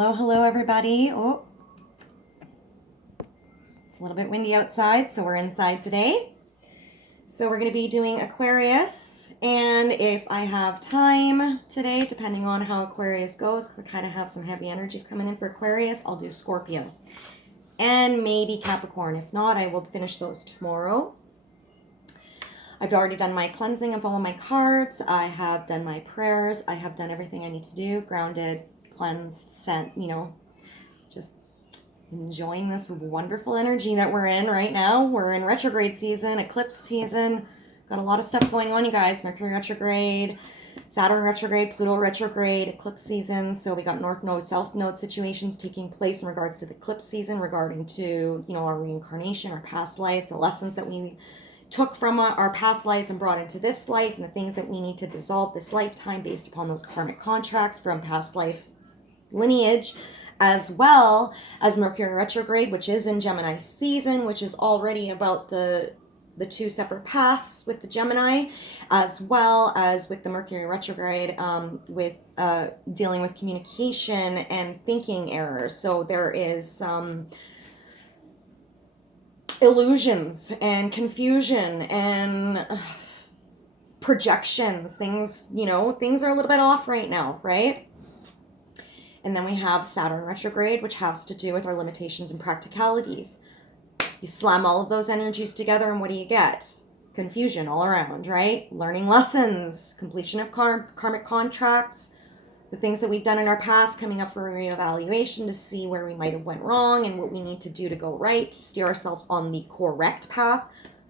Hello, hello, everybody. Oh, it's a little bit windy outside, so we're inside today. So we're going to be doing Aquarius, and if I have time today, depending on how Aquarius goes, because I kind of have some heavy energies coming in for Aquarius, I'll do Scorpio and maybe Capricorn. If not, I will finish those tomorrow. I've already done my cleansing of all of my cards. I have done my prayers. I have done everything I need to do, grounded, cleansed, sent, just enjoying this wonderful energy that we're in right now. We're in retrograde season, eclipse season. Got a lot of stuff going on, you guys. Mercury retrograde, Saturn retrograde, Pluto retrograde, eclipse season. So we got North Node, South Node situations taking place in regards to the eclipse season, regarding to, our reincarnation, our past lives, the lessons that we took from our past lives and brought into this life, and the things that we need to dissolve this lifetime based upon those karmic contracts from past life lineage, as well as Mercury retrograde, which is in Gemini season, which is already about the two separate paths with the Gemini, as well as with the Mercury retrograde, with dealing with communication and thinking errors. So there is some illusions and confusion and projections. Things are a little bit off right now, right? And then we have Saturn retrograde, which has to do with our limitations and practicalities. You slam all of those energies together, and what do you get? Confusion all around, right? Learning lessons, completion of karmic contracts, the things that we've done in our past coming up for a reevaluation to see where we might have went wrong and what we need to do to go right, to steer ourselves on the correct path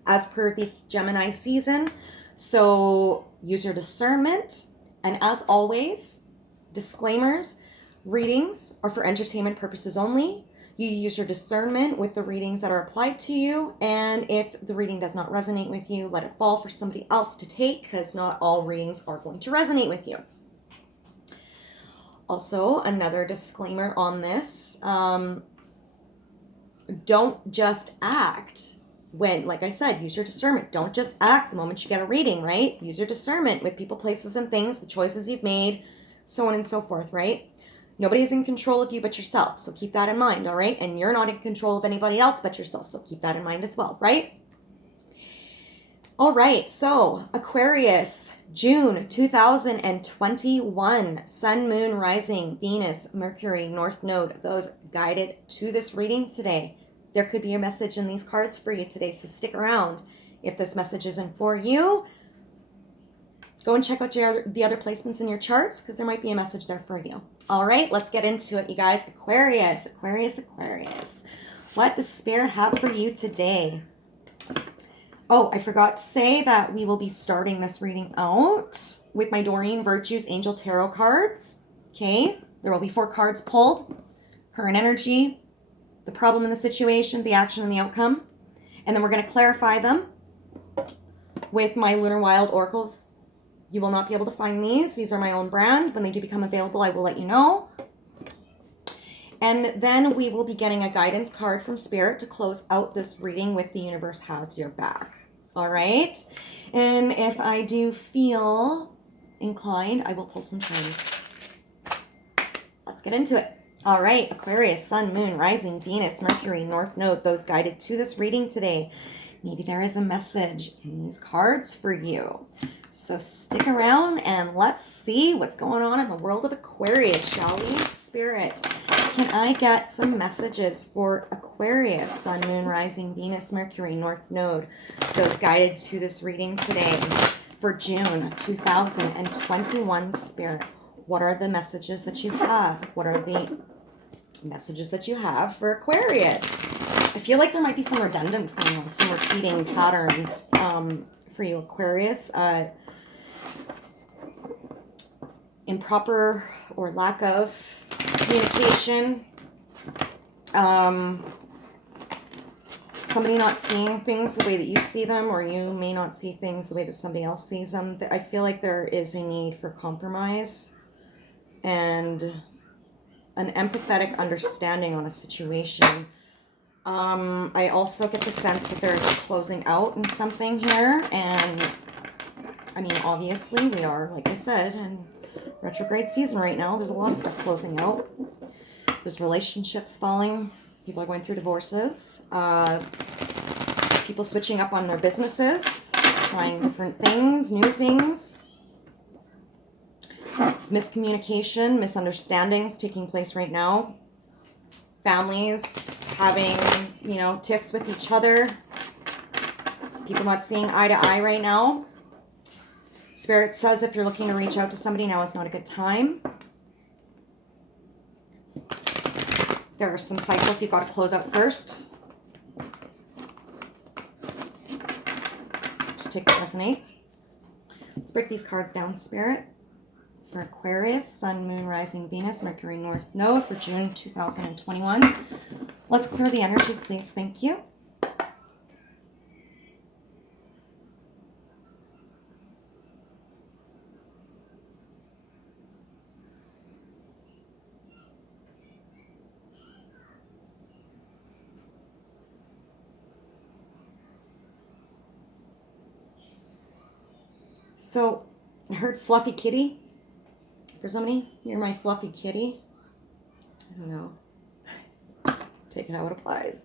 as per this Gemini season. So use your discernment. And as always, disclaimers, readings are for entertainment purposes only. You use your discernment with the readings that are applied to you, and if the reading does not resonate with you, let it fall for somebody else to take, because not all readings are going to resonate with you. Also, another disclaimer on this, don't just act when, like I said, use your discernment. Don't just act the moment you get a reading, right? Use your discernment with people, places, and things, the choices you've made, so on and so forth, right? Nobody's in control of you but yourself, so keep that in mind, all right? And you're not in control of anybody else but yourself, so keep that in mind as well, right? All right, so Aquarius, June 2021, Sun, Moon, Rising, Venus, Mercury, North Node, those guided to this reading today. There could be a message in these cards for you today, so stick around. If this message isn't for you, go and check out the other placements in your charts, because there might be a message there for you. All right, let's get into it, you guys. Aquarius, Aquarius, Aquarius. What does Spirit have for you today? Oh, I forgot to say that we will be starting this reading out with my Doreen Virtues Angel Tarot cards. Okay, there will be 4 cards pulled. Current energy, the problem in the situation, the action, and the outcome. And then we're going to clarify them with my Lunar Wild Oracles. You will not be able to find these. These are my own brand. When they do become available, I will let you know. And then we will be getting a guidance card from Spirit to close out this reading with The Universe Has Your Back. All right? And if I do feel inclined, I will pull some charms. Let's get into it. All right, Aquarius, Sun, Moon, Rising, Venus, Mercury, North Node, those guided to this reading today. Maybe there is a message in these cards for you. So stick around and let's see what's going on in the world of Aquarius, shall we? Spirit, can I get some messages for Aquarius, Sun, Moon, Rising, Venus, Mercury, North Node, those guided to this reading today for June 2021, Spirit? What are the messages that you have? What are the messages that you have for Aquarius? I feel like there might be some redundance going on, some repeating patterns for you, Aquarius. Improper or lack of communication. Somebody not seeing things the way that you see them, or you may not see things the way that somebody else sees them. I feel like there is a need for compromise and an empathetic understanding on a situation. I also get the sense that there's a closing out in something here, and I mean, obviously we are, like I said, in retrograde season right now. There's a lot of stuff closing out. There's relationships falling. People are going through divorces. People switching up on their businesses, trying different things, new things. Miscommunication, misunderstandings taking place right now. Families having, you know, tiffs with each other. People not seeing eye to eye right now. Spirit says if you're looking to reach out to somebody, now is not a good time. There are some cycles you've got to close out first. Just take what resonates. Let's break these cards down, Spirit. For Aquarius, Sun, Moon, Rising, Venus, Mercury, North Node for June 2021. Let's clear the energy, please. Thank you. So, I heard fluffy kitty. For somebody, you're my fluffy kitty. I don't know. Just take it how it applies.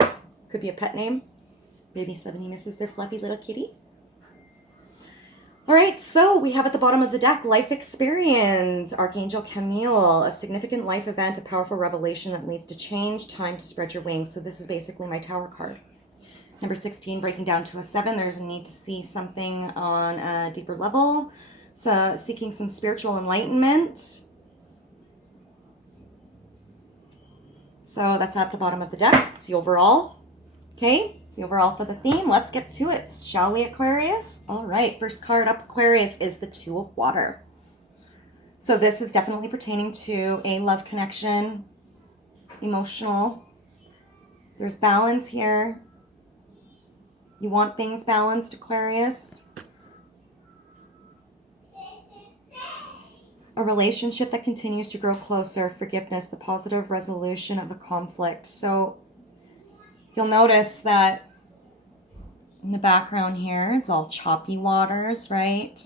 Could be a pet name. Maybe somebody misses their fluffy little kitty. All right, so we have at the bottom of the deck, life experience, Archangel Camille, a significant life event, a powerful revelation that leads to change, time to spread your wings. So this is basically my Tower card. Number 16, breaking down to a 7, there's a need to see something on a deeper level. So seeking some spiritual enlightenment. So that's at the bottom of the deck. It's the overall. Okay, it's the overall for the theme. Let's get to it, shall we, Aquarius? All right, first card up, Aquarius, is the Two of Water. So this is definitely pertaining to a love connection, emotional. There's balance here. You want things balanced, Aquarius. A relationship that continues to grow closer, forgiveness, the positive resolution of a conflict. So you'll notice that in the background here, it's all choppy waters, right?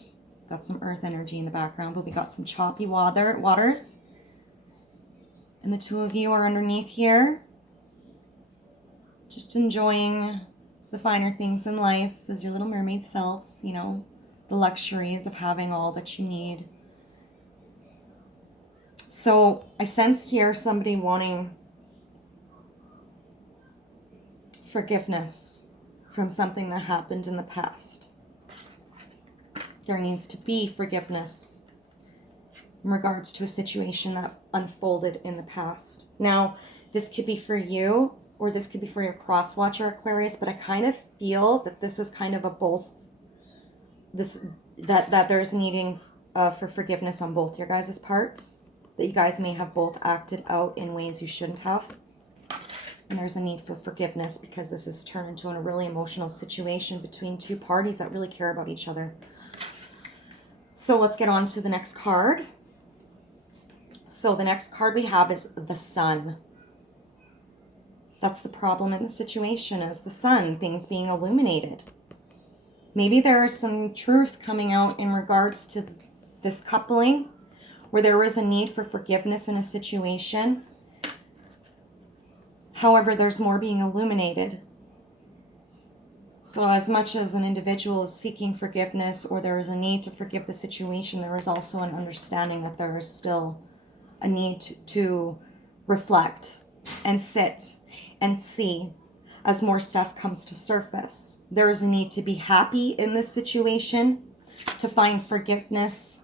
Got some earth energy in the background, but we got some choppy waters. And the two of you are underneath here, just enjoying the finer things in life as your little mermaid selves, you know, the luxuries of having all that you need. So I sense here somebody wanting forgiveness from something that happened in the past. There needs to be forgiveness in regards to a situation that unfolded in the past. Now, this could be for you, or this could be for your cross watcher, Aquarius, but I kind of feel that this is kind of a both, that there's needing for forgiveness on both your guys' parts, that you guys may have both acted out in ways you shouldn't have. And there's a need for forgiveness because this has turned into a really emotional situation between two parties that really care about each other. So let's get on to the next card. So the next card we have is the Sun. That's the problem in the situation, is the sun, things being illuminated. Maybe there is some truth coming out in regards to this coupling where there was a need for forgiveness in a situation. However, there's more being illuminated. So as much as an individual is seeking forgiveness or there is a need to forgive the situation, there is also an understanding that there is still a need to reflect and sit and see as more stuff comes to surface. There is a need to be happy in this situation, to find forgiveness,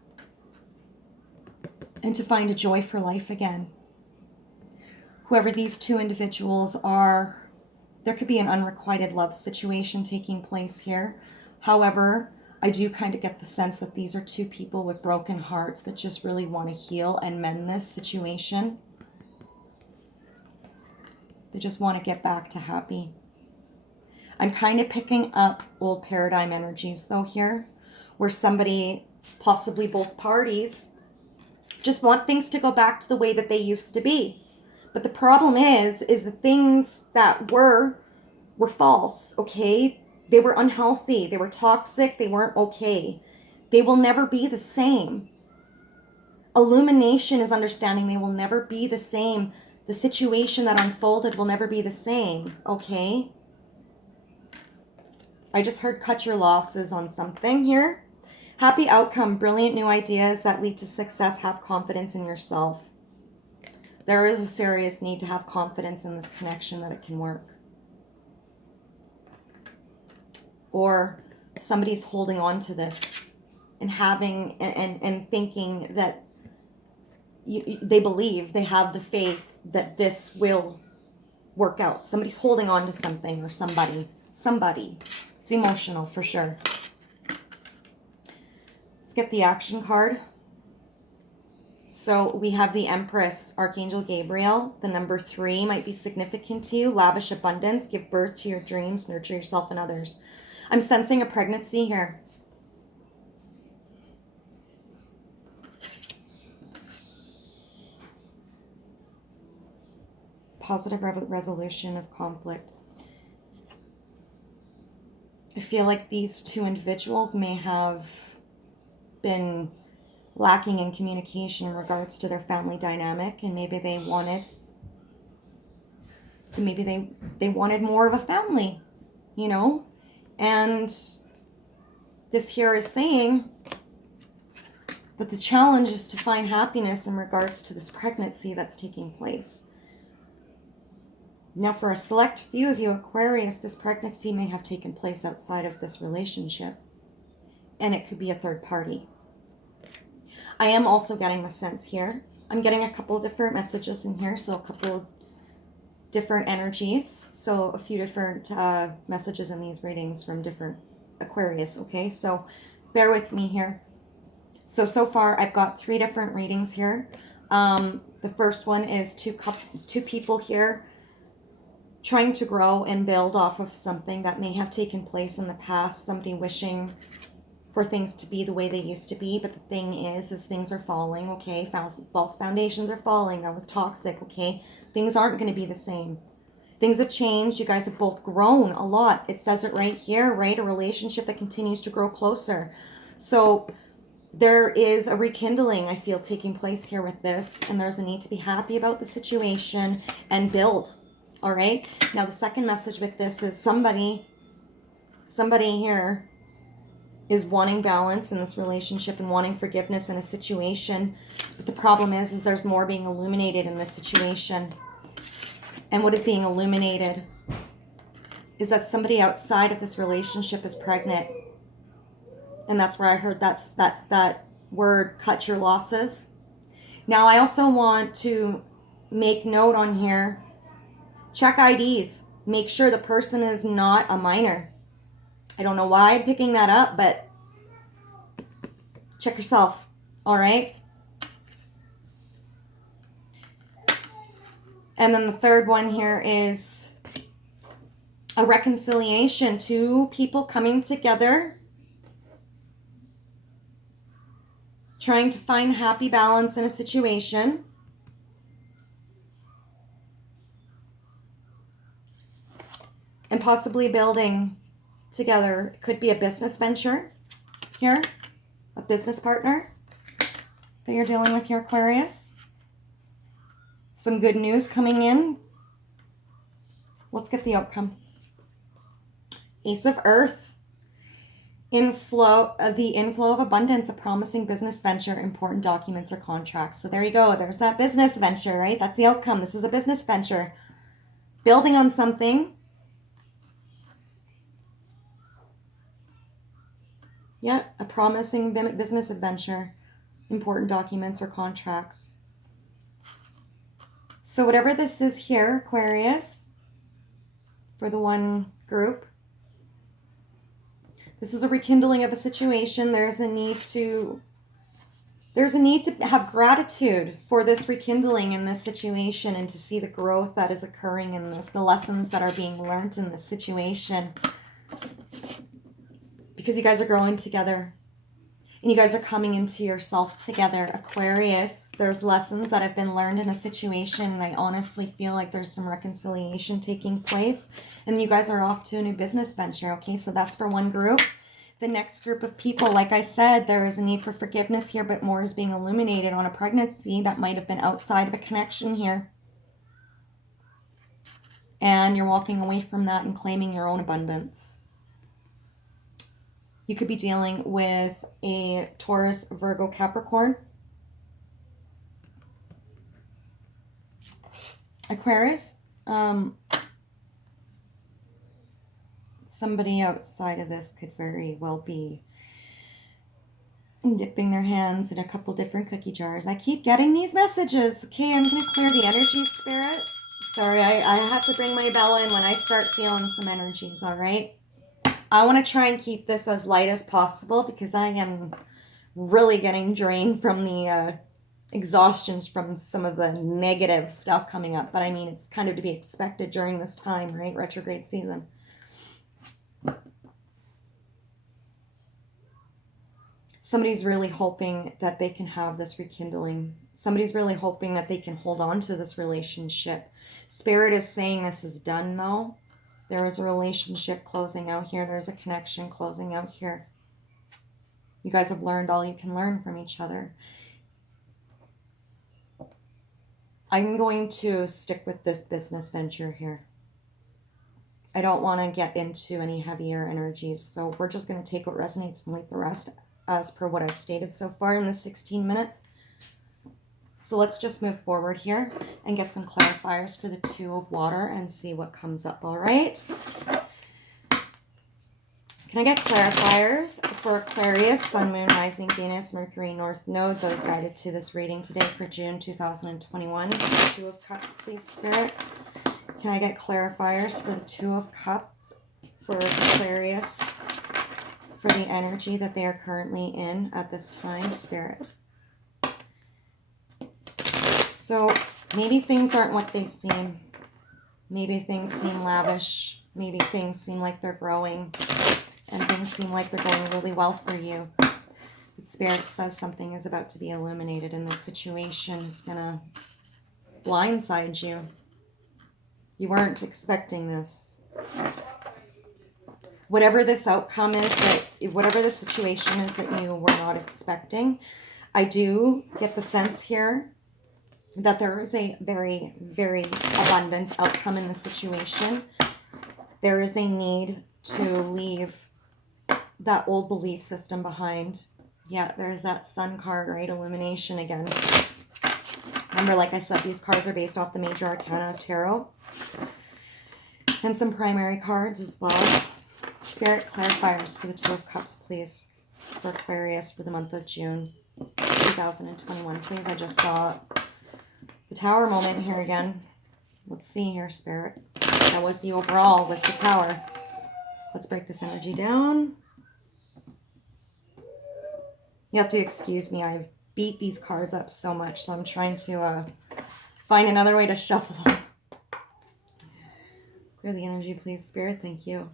and to find a joy for life again. Whoever these two individuals are, there could be an unrequited love situation taking place here. However, I do kind of get the sense that these are two people with broken hearts that just really want to heal and mend this situation. They just want to get back to happy. I'm kind of picking up old paradigm energies though here, where somebody, possibly both parties, just want things to go back to the way that they used to be. But the problem is the things that were false, okay? They were unhealthy, they were toxic, they weren't okay. They will never be the same. Illumination is understanding they will never be the same. The situation that unfolded will never be the same, okay? I just heard cut your losses on something here. Happy outcome, brilliant new ideas that lead to success. Have confidence in yourself. There is a serious need to have confidence in this connection that it can work. Or somebody's holding on to this and having and thinking that they believe, they have the faith that this will work out. Somebody's holding on to something or somebody. It's emotional for sure. Let's get the action card. So we have the Empress, Archangel Gabriel. The number 3 might be significant to you. Lavish abundance, give birth to your dreams, nurture yourself and others. I'm sensing a pregnancy here. Positive resolution of conflict. I feel like these two individuals may have been lacking in communication in regards to their family dynamic, and maybe they wanted more of a family, you know? And this here is saying that the challenge is to find happiness in regards to this pregnancy that's taking place. Now, for a select few of you, Aquarius, this pregnancy may have taken place outside of this relationship, and it could be a third party. I am also getting the sense here. I'm getting a couple different messages in here, so a couple of different energies. So a few different messages in these readings from different Aquarius, okay? So bear with me here. So far I've got 3 different readings here. The first one is two people here trying to grow and build off of something that may have taken place in the past. Somebody wishing for things to be the way they used to be, but the thing is things are falling, okay? False foundations are falling. That was toxic, okay? Things aren't going to be the same. Things have changed. You guys have both grown a lot. It says it right here, right? A relationship that continues to grow closer. So there is a rekindling, I feel, taking place here with this, and there's a need to be happy about the situation and build. All right. Now the second message with this is somebody here is wanting balance in this relationship and wanting forgiveness in a situation. But the problem is there's more being illuminated in this situation. And what is being illuminated is that somebody outside of this relationship is pregnant. And that's where I heard that's that word, cut your losses. Now I also want to make note on here. Check IDs. Make sure the person is not a minor. I don't know why I'm picking that up, but check yourself. All right. And then the third one here is a reconciliation. 2 people coming together, trying to find happy balance in a situation. And possibly building together. It could be a business venture here, a business partner that you're dealing with here, Aquarius. Some good news coming in. Let's get the outcome. Ace of Earth. The inflow of abundance, a promising business venture, important documents or contracts. So there you go. There's that business venture, right? That's the outcome. This is a business venture. Building on something. Yeah, a promising business adventure, important documents or contracts. So whatever this is here, Aquarius, for the one group, this is a rekindling of a situation. There's a need to have gratitude for this rekindling in this situation and to see the growth that is occurring in this, the lessons that are being learned in this situation. Because you guys are growing together and you guys are coming into yourself together, Aquarius. There's lessons that have been learned in a situation, and I honestly feel like there's some reconciliation taking place, and you guys are off to a new business venture. Okay, so that's for one group. The next group of people, like I said, there is a need for forgiveness here, but more is being illuminated on a pregnancy that might have been outside of a connection here. and you're walking away from that and claiming your own abundance. You could be dealing with a Taurus, Virgo, Capricorn. Aquarius, somebody outside of this could very well be dipping their hands in a couple different cookie jars. I keep getting these messages. Okay, I'm going to clear the energy, Spirit. Sorry, I have to bring my bell in when I start feeling some energies, all right? I want to try and keep this as light as possible because I am really getting drained from the exhaustions from some of the negative stuff coming up. But I mean, it's kind of to be expected during this time, right? Retrograde season. Somebody's really hoping that they can have this rekindling. Somebody's really hoping that they can hold on to this relationship. Spirit is saying this is done though. There is a relationship closing out here. There's a connection closing out here. You guys have learned all you can learn from each other. I'm going to stick with this business venture here. I don't want to get into any heavier energies, so we're just going to take what resonates and leave the rest as per what I've stated so far in the 16 minutes. So let's just move forward here and get some clarifiers for the Two of Water and see what comes up, all right? Can I get clarifiers for Aquarius, Sun, Moon, Rising, Venus, Mercury, North Node, those guided to this reading today for June 2021? Two of Cups, please, Spirit. Can I get clarifiers for the Two of Cups for Aquarius, for the energy that they are currently in at this time, Spirit? So maybe things aren't what they seem. Maybe things seem lavish. Maybe things seem like they're growing. And things seem like they're going really well for you. But Spirit says something is about to be illuminated in this situation. It's going to blindside you. You weren't expecting this. Whatever this outcome is, whatever the situation is that you were not expecting, I do get the sense here that there is a very, very abundant outcome in the situation. There is a need to leave that old belief system behind. Yeah, there's that Sun card, right? Illumination again. Remember, like I said, these cards are based off the major arcana of tarot. And some primary cards as well. Spirit clarifiers for the Two of Cups, please, for Aquarius for the month of June 2021. Please, I just saw the Tower moment here again. Let's see here, Spirit. That was the overall, was the Tower. Let's break this energy down. You have to excuse me. I've beat these cards up so much, so I'm trying to find another way to shuffle them. Clear the energy, please, Spirit. Thank you.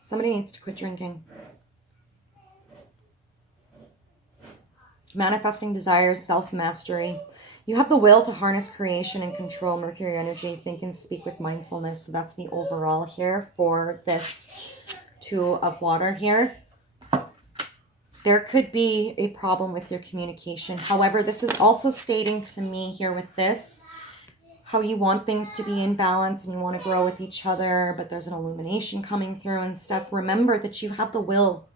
Somebody needs to quit drinking. Manifesting desires, self-mastery. You have the will to harness creation and control Mercury energy. Think and speak with mindfulness. So that's the overall here for this Two of Water here. There could be a problem with your communication. However, this is also stating to me here with this, how you want things to be in balance and you want to grow with each other, but there's an illumination coming through and stuff. Remember that you have the will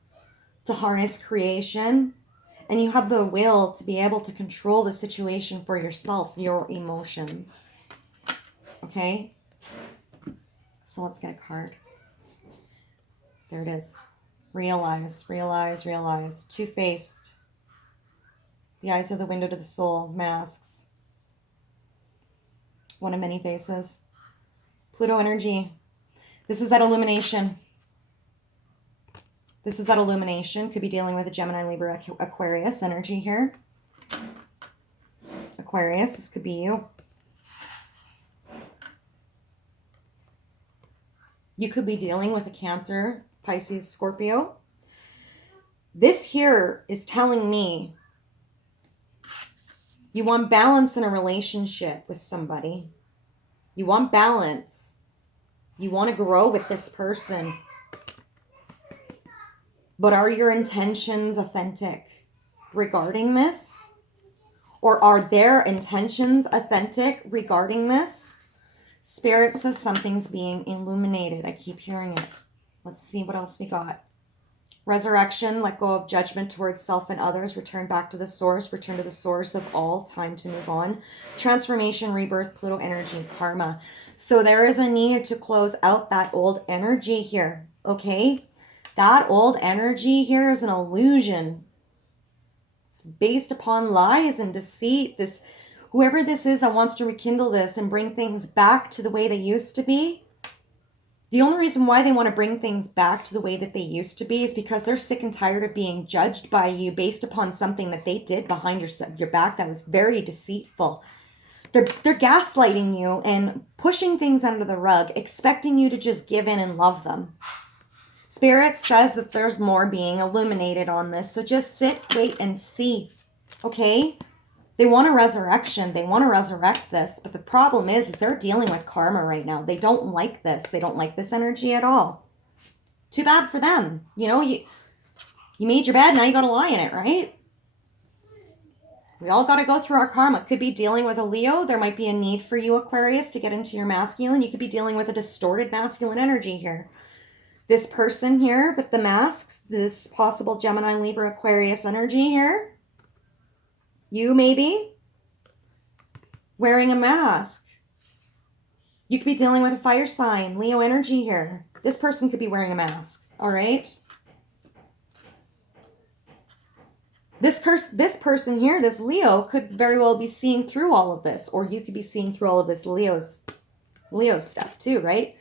to harness creation. And you have the will to be able to control the situation for yourself, your emotions. Okay? So let's get a card. There it is. Realize, realize, realize. Two-faced. The eyes are the window to the soul. Masks. One of many faces. Pluto energy. This is that illumination. This is that illumination. Could be dealing with a Gemini, Libra, Aquarius energy here. Aquarius, this could be you. You could be dealing with a Cancer, Pisces, Scorpio. This here is telling me you want balance in a relationship with somebody. You want balance. You want to grow with this person. But are your intentions authentic regarding this? Or are their intentions authentic regarding this? Spirit says something's being illuminated. I keep hearing it. Let's see what else we got. Resurrection, let go of judgment towards self and others, return back to the source, return to the source of all, time to move on. Transformation, rebirth, Pluto energy, karma. So there is a need to close out that old energy here, okay? That old energy here is an illusion. It's based upon lies and deceit. Whoever this is that wants to rekindle this and bring things back to the way they used to be, the only reason why they want to bring things back to the way that they used to be is because they're sick and tired of being judged by you based upon something that they did behind your back that was very deceitful. They're gaslighting you and pushing things under the rug, expecting you to just give in and love them. Spirit says that there's more being illuminated on this, so just sit, wait, and see, okay? They want a resurrection. They want to resurrect this, but the problem is they're dealing with karma right now. They don't like this. They don't like this energy at all. Too bad for them. You know, you made your bed, now you got to lie in it, right? We all got to go through our karma. Could be dealing with a Leo. There might be a need for you, Aquarius, to get into your masculine. You could be dealing with a distorted masculine energy here. This person here with the masks, this possible Gemini, Libra, Aquarius energy here. You maybe wearing a mask. You could be dealing with a fire sign, Leo energy here. This person could be wearing a mask, all right? This person here, this Leo, could very well be seeing through all of this, or you could be seeing through all of this Leo stuff too, right?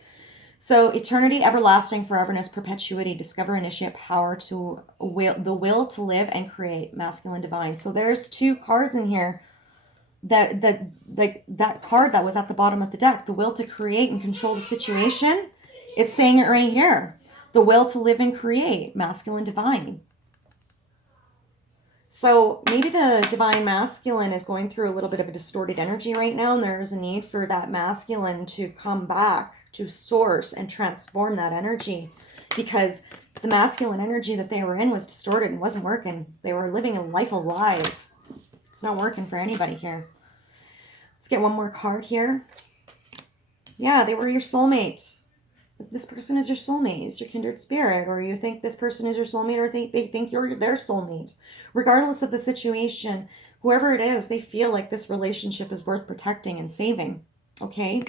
So eternity, everlasting, foreverness, perpetuity, discover, initiate, power, the will to live and create, masculine, divine. So there's two cards in here that card that was at the bottom of the deck, the will to create and control the situation. It's saying it right here. The will to live and create, masculine, divine. So maybe the divine masculine is going through a little bit of a distorted energy right now, and there's a need for that masculine to come back to source and transform that energy, because the masculine energy that they were in was distorted and wasn't working. They were living a life of lies. It's not working for anybody here. Let's get one more card here. Yeah, they were your soulmate. This person is your soulmate, is your kindred spirit, or you think this person is your soulmate, or they think you're their soulmate. Regardless of the situation, whoever it is, they feel like this relationship is worth protecting and saving, okay?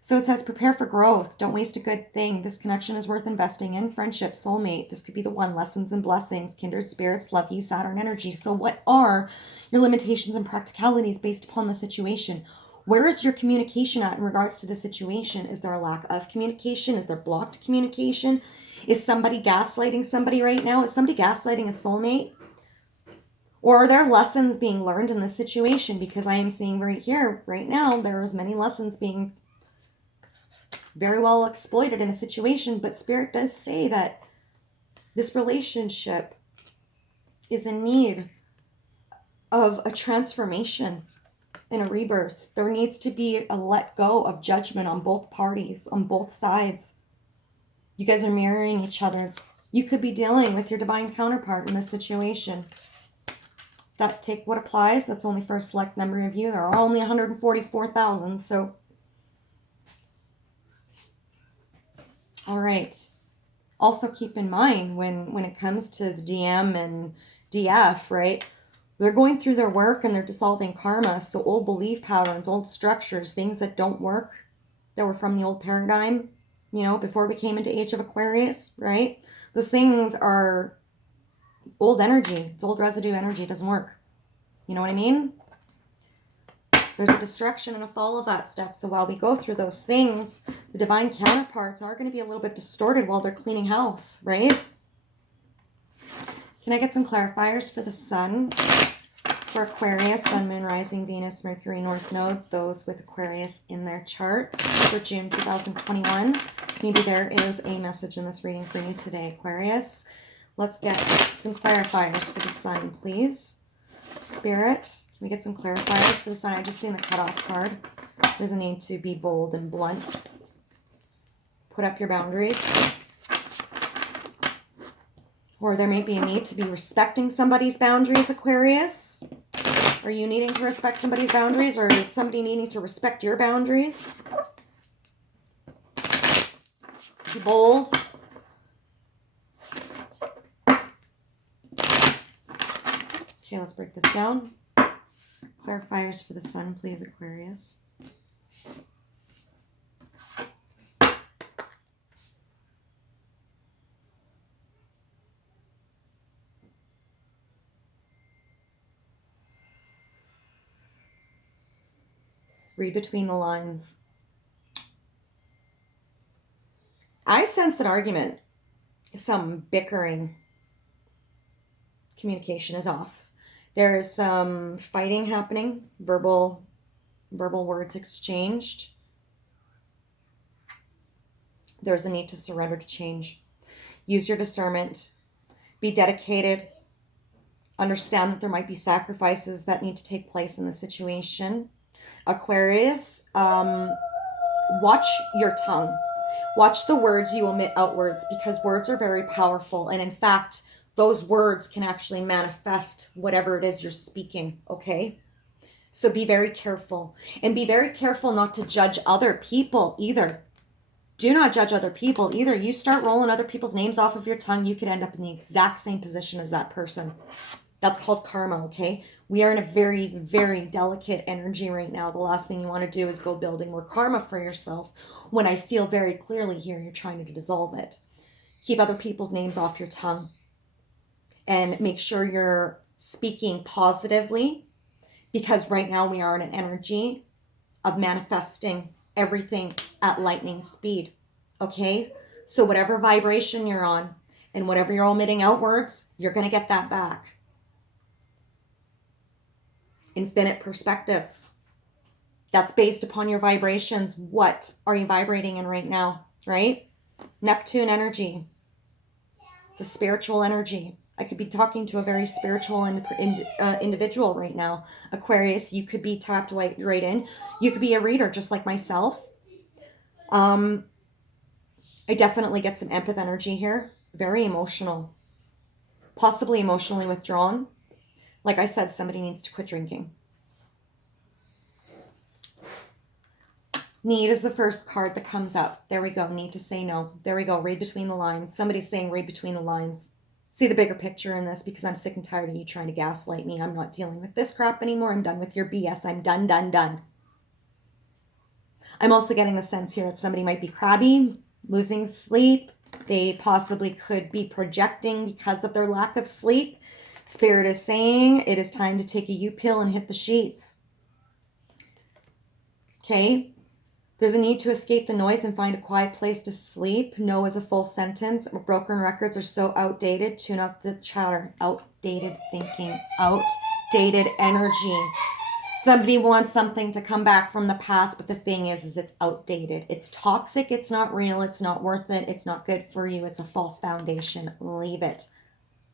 So it says, prepare for growth. Don't waste a good thing. This connection is worth investing in. Friendship, soulmate. This could be the one. Lessons and blessings. Kindred spirits, love you, Saturn energy. So what are your limitations and practicalities based upon the situation? Where is your communication at in regards to the situation? Is there a lack of communication? Is there blocked communication? Is somebody gaslighting somebody right now? Is somebody gaslighting a soulmate? Or are there lessons being learned in this situation? Because I am seeing right here, right now, there is many lessons being very well exploited in a situation, but Spirit does say that this relationship is in need of a transformation and a rebirth. There needs to be a let go of judgment on both parties, on both sides. You guys are mirroring each other. You could be dealing with your divine counterpart in this situation. That take what applies. That's only for a select number of you. There are only 144,000, so all right. Also keep in mind when it comes to the DM and DF, right? They're going through their work and they're dissolving karma. So old belief patterns, old structures, things that don't work, that were from the old paradigm, you know, before we came into Age of Aquarius, right? Those things are old energy. It's old residue energy. It doesn't work. You know what I mean? There's a destruction and a fall of that stuff. So while we go through those things, the divine counterparts are going to be a little bit distorted while they're cleaning house, right? Can I get some clarifiers for the sun? For Aquarius, Sun, Moon, Rising, Venus, Mercury, North Node, those with Aquarius in their charts for June 2021. Maybe there is a message in this reading for you today, Aquarius. Let's get some clarifiers for the sun, please. Spirit, can we get some clarifiers for the sun? I just seen the cutoff card. There's a need to be bold and blunt. Put up your boundaries. Or there may be a need to be respecting somebody's boundaries, Aquarius. Are you needing to respect somebody's boundaries, or is somebody needing to respect your boundaries? Be bold. Okay, let's break this down. Clarifiers for the sun, please, Aquarius. Read between the lines. I sense an argument, some bickering. Communication is off. There's some fighting happening, verbal words exchanged. There's a need to surrender to change. Use your discernment. Be dedicated. Understand that there might be sacrifices that need to take place in the situation. Aquarius, watch your tongue. Watch the words you omit outwards, because words are very powerful. And in fact, those words can actually manifest whatever it is you're speaking, okay? So be very careful. And be very careful not to judge other people either. Do not judge other people either. You start rolling other people's names off of your tongue, you could end up in the exact same position as that person. That's called karma, okay? We are in a very, very delicate energy right now. The last thing you want to do is go building more karma for yourself, when I feel very clearly here you're trying to dissolve it. Keep other people's names off your tongue. And make sure you're speaking positively, because right now we are in an energy of manifesting everything at lightning speed, okay? So whatever vibration you're on and whatever you're omitting outwards, you're going to get that back. Infinite perspectives. That's based upon your vibrations. What are you vibrating in right now, right? Neptune energy. It's a spiritual energy. I could be talking to a very spiritual individual right now. Aquarius, you could be tapped right in. You could be a reader just like myself. I definitely get some empath energy here. Very emotional. Possibly emotionally withdrawn. Like I said, somebody needs to quit drinking. Need is the first card that comes up. There we go. Need to say no. There we go. Read between the lines. Somebody's saying read between the lines. See the bigger picture in this, because I'm sick and tired of you trying to gaslight me. I'm not dealing with this crap anymore. I'm done with your BS. I'm done, done, done. I'm also getting the sense here that somebody might be crabby, losing sleep. They possibly could be projecting because of their lack of sleep. Spirit is saying it is time to take a U-pill and hit the sheets. Okay? There's a need to escape the noise and find a quiet place to sleep. No is a full sentence. Broken records are so outdated. Tune up the chatter. Outdated thinking. Outdated energy. Somebody wants something to come back from the past, but the thing is it's outdated. It's toxic. It's not real. It's not worth it. It's not good for you. It's a false foundation. Leave it.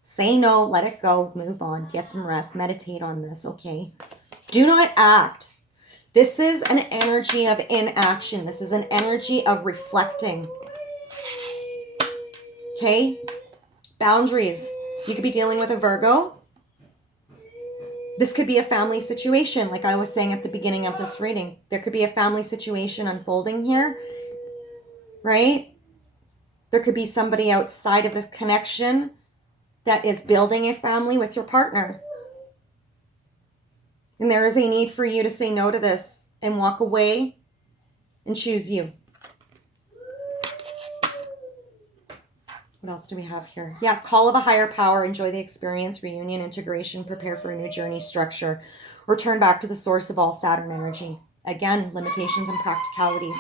Say no. Let it go. Move on. Get some rest. Meditate on this, okay? Do not act. This is an energy of inaction. This is an energy of reflecting. Okay? Boundaries. You could be dealing with a Virgo. This could be a family situation, like I was saying at the beginning of this reading. There could be a family situation unfolding here, right? There could be somebody outside of this connection that is building a family with your partner. And there is a need for you to say no to this and walk away and choose you. What else do we have here? Yeah, call of a higher power. Enjoy the experience, reunion, integration, prepare for a new journey, structure. Return back to the source of all Saturn energy. Again, limitations and practicalities.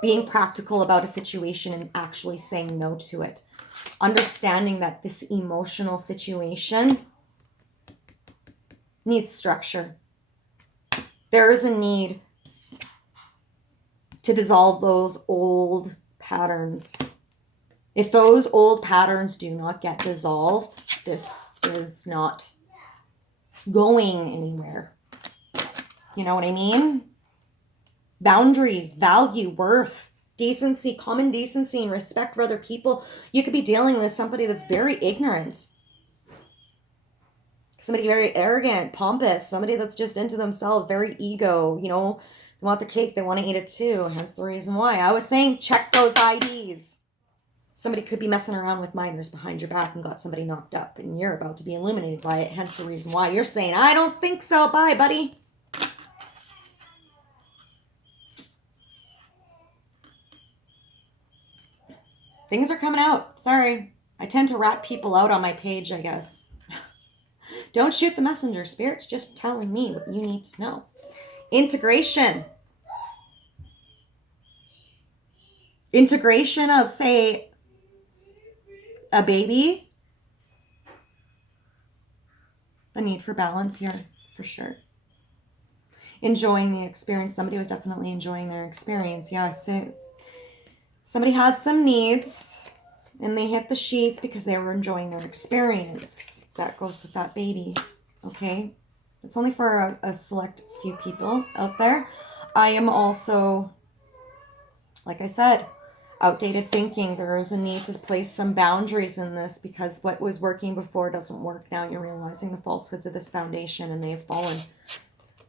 Being practical about a situation and actually saying no to it. Understanding that this emotional situation needs structure. There is a need to dissolve those old patterns. If those old patterns do not get dissolved, this is not going anywhere. You know what I mean? Boundaries, value, worth. Decency, common decency and respect for other people. You could be dealing with somebody that's very ignorant. Somebody very arrogant, pompous, somebody that's just into themselves, very ego, you know, they want their cake, they want to eat it too. Hence the reason why I was saying check those IDs. Somebody could be messing around with minors behind your back and got somebody knocked up and you're about to be illuminated by it. Hence the reason why you're saying, I don't think so. Bye, buddy. Things are coming out. Sorry. I tend to rat people out on my page, I guess. Don't shoot the messenger. Spirit's just telling me what you need to know. Integration. Integration of, say, a baby. The need for balance here, for sure. Enjoying the experience. Somebody was definitely enjoying their experience. Yeah, so somebody had some needs and they hit the sheets because they were enjoying their experience. That goes with that baby, okay? It's only for a select few people out there. I am also, like I said, outdated thinking. There is a need to place some boundaries in this because what was working before doesn't work now. You're realizing the falsehoods of this foundation and they have fallen.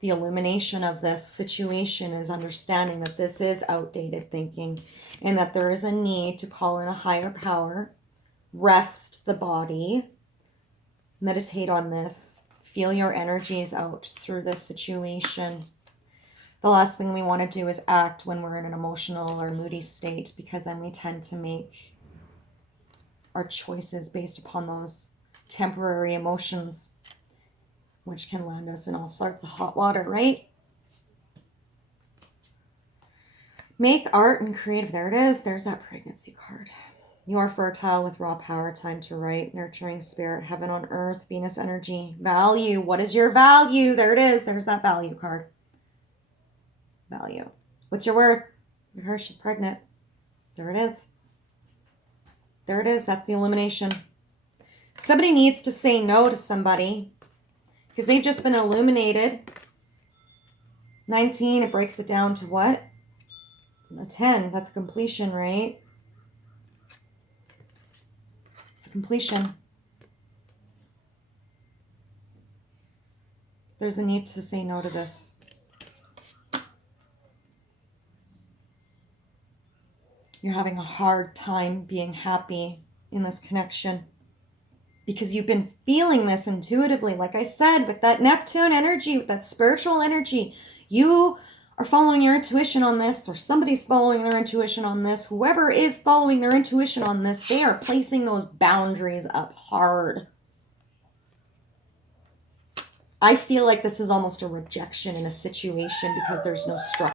The illumination of this situation is understanding that this is outdated thinking and that there is a need to call in a higher power, rest the body, meditate on this, feel your energies out through this situation. The last thing we want to do is act when we're in an emotional or moody state because then we tend to make our choices based upon those temporary emotions, which can land us in all sorts of hot water, right? Make art and creative. There it is. There's that pregnancy card. You are fertile with raw power, time to write, nurturing spirit, heaven on earth, Venus energy, value. What is your value? There it is. There's that value card. Value. What's your worth? Look at her. She's pregnant. There it is. There it is. That's the illumination. Somebody needs to say no to somebody because they've just been illuminated. 19, it breaks it down to what? A 10. That's a completion, right? It's a completion. There's a need to say no to this. You're having a hard time being happy in this connection because you've been feeling this intuitively. Like I said, with that Neptune energy, with that spiritual energy, you are following your intuition on this, or somebody's following their intuition on this. Whoever is following their intuition on this, they are placing those boundaries up hard. I feel like this is almost a rejection in a situation because there's no structure.